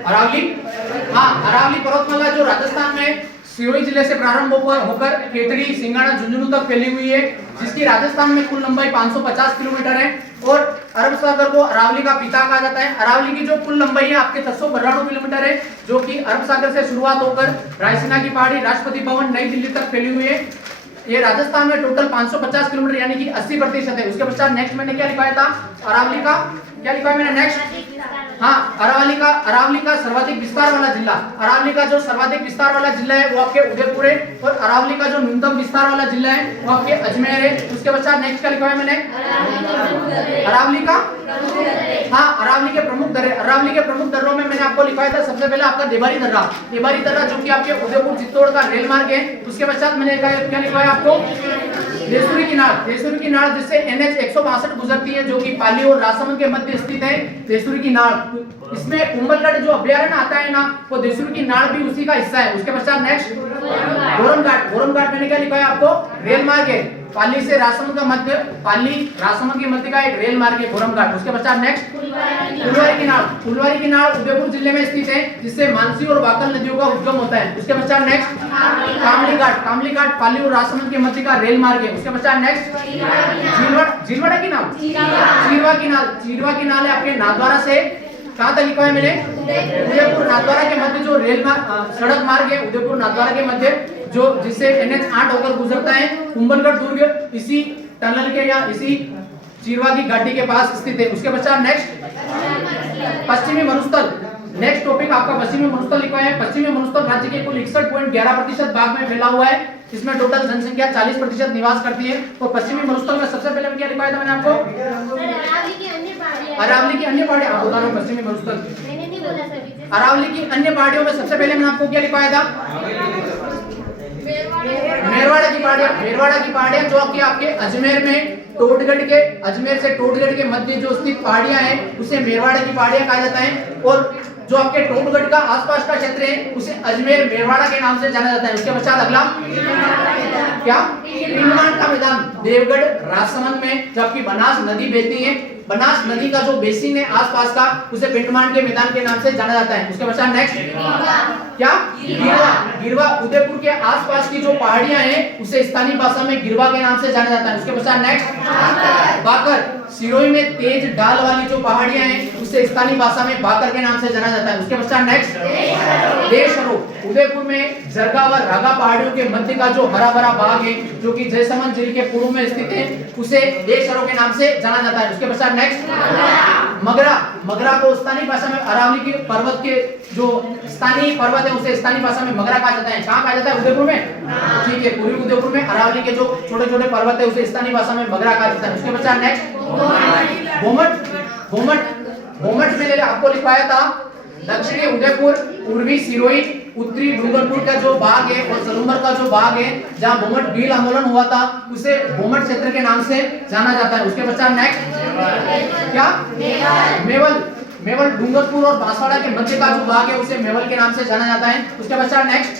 अरावली, हाँ अरावली पर्वतमाला जो राजस्थान में सिरोही जिले से प्रारंभ होकर खेतड़ी, सिंगाड़ा, झुंझुनू तक फैली हुई है, जिसकी राजस्थान में कुल लंबाई 550 किलोमीटर है और अरब सागर को अरावली का पिता कहा जाता है। अरावली की जो कुल लंबाई है आपके 692 किलोमीटर है, जो कि अरब सागर से शुरुआत होकर रायसीना की पहाड़ी, राष्ट्रपति भवन, नई दिल्ली तक फैली हुई है। ये राजस्थान में टोटल 550 किलोमीटर यानी कि 80% है। उसके पश्चात नेक्स्ट मैंने क्या लिखवाया था, अरावली का क्या लिखा है मैंने नेक्स्ट, हाँ अरावली का सर्वाधिक विस्तार वाला जिला, अरावली का जो सर्वाधिक विस्तार वाला जिला है वो आपके उदयपुर है और अरावली का जो न्यूनतम विस्तार वाला जिला है वो आपके अजमेर है। उसके पश्चात नेक्स्ट क्या लिखा है मैंने, अरावली का, हाँ अरावली के प्रमुख दर्रे, अरावली के प्रमुख दर्रों में मैंने आपको लिखवाया था सबसे पहले आपका देबारी दर्रा जो कि आपके उदयपुर चित्तौड़ का रेल मार्ग है। उसके पश्चात मैंने क्या लिखवाया आपको, देसुरी की नाड़ जिससे NH 162 गुजरती है, जो कि पाली और राजसमंद के मध्य स्थित है। देसुरी की नाड़, इसमें कुंभलगढ़ जो अभ्यारण्य आता है ना, वो देसुरी की नाड़ भी उसी का हिस्सा है। उसके पश्चात नेक्स्ट घोरमघाट मैंने क्या लिखा है आपको, रेल मार्ग है, पाली से राजसमंद का मध्य, पाली राजसमंद के मध्य का एक रेल मार्ग है घोरमघाट। उसके पश्चात नेक्स्ट फुलवारी की नाड़ उदयपुर जिले में स्थित है, जिससे मानसी और बाकल नदियों का उद्गम होता है। उसके पश्चात नेक्स्ट कामली घाट पाली और राजसमंद के मध्य का रेल मार्ग है। उसके पश्चात नेक्स्ट झीलवाड़ा की नाल, चीरवा की नाल है आपके नाथद्वारा से कहां तक लिखा है मैंने, उदयपुर नाथद्वारा के मध्य जो रेल सड़क मार्ग है, उदयपुर नाथद्वारा के मध्य जो जिससे NH 8 होकर गुजरता है। कुंभलगढ़ दुर्ग इसी टनल के या इसी चीरवा की घाटी के पास स्थित है। उसके पश्चात नेक्स्ट पश्चिमी मरुस्थल, नेक्स्ट टॉपिक आपका पश्चिमी मरुस्थल लिखा है। पश्चिमी मरुस्थल राज्य के कुल 61.11% भाग में फैला हुआ है, इसमें टोटल जनसंख्या 40% निवास करती है। तो पश्चिमी मरुस्थल में सबसे पहले क्या लिखवाया था मैंने आपको, अरावली की अन्य पहाड़ियां, आप बता रहे हो पश्चिमी मरुस्थल, अरावली की अन्य पहाड़ियों में सबसे पहले मैंने आपको क्या लिखवाया था, मेरवाड़ा की पहाड़ियां जो कि आपके अजमेर में अजमेर से टोटगढ़ के मध्य जो स्थित पहाड़ियां हैं उसे मेरवाड़ा की पहाड़ियां कहा जाता है। और जो आपके टोटगढ़ का आसपास का क्षेत्र है उसे अजमेर मेरवाड़ा के नाम से जाना जाता है। उसके पश्चात अगला क्या, पिंडमान का मैदान, देवगढ़ राजसमंद में जबकि बनास नदी बहती है, बनास नदी का जो बेसिन है आसपास का उसे पिंडमान के मैदान के नाम से जाना जाता है। उसके पश्चात नेक्स्ट क्या, गिरवा उदयपुर के आसपास की जो पहाड़ियां हैं उसे स्थानीय भाषा में गिरवा के नाम से जाना जाता है। उसके पश्चात नेक्स्ट बाकर, सिरोही में तेज ढाल वाली जो पहाड़ियां हैं उसे स्थानीय भाषा में बाकर के नाम से जाना जाता है। उसके पश्चात नेक्स्ट देशरो, उदयपुर में जरगा व रागा पहाड़ियों के मध्य का जो हरा भरा भाग है जो कि जयसमंद जिले के पूर्व में स्थित है उसे देशरो के नाम से जाना जाता है। उसके पश्चात नेक्स्ट मगरा को स्थानीय भाषा में अरावली के पर्वत के जो स्थानीय पर्वत है उसे स्थानीय भाषा में मगरा कहा जाता है। कहां कहा जाता है, उदयपुर में, ठीक है, पूर्वी उदयपुर में अरावली के जो छोटे छोटे पर्वत है उसे स्थानीय भाषा में मगरा कहा जाता है। उसके पश्चात नेक्स्ट भोमट में आपको लिखवाया था दक्षिणी उदयपुर, पूर्वी सिरोही, उत्तरी डूंगरपुर का जो भाग है और सलूमर का जो भाग है जहां भोमट भील आंदोलन हुआ था उसे भोमट क्षेत्र के नाम से जाना जाता है। उसके पश्चात नेक्स्ट क्या, मेवल डूंगरपुर और बांसवाड़ा के मध्य का जो भाग है उसे मेवल के नाम से जाना जाता है। उसके पश्चात नेक्स्ट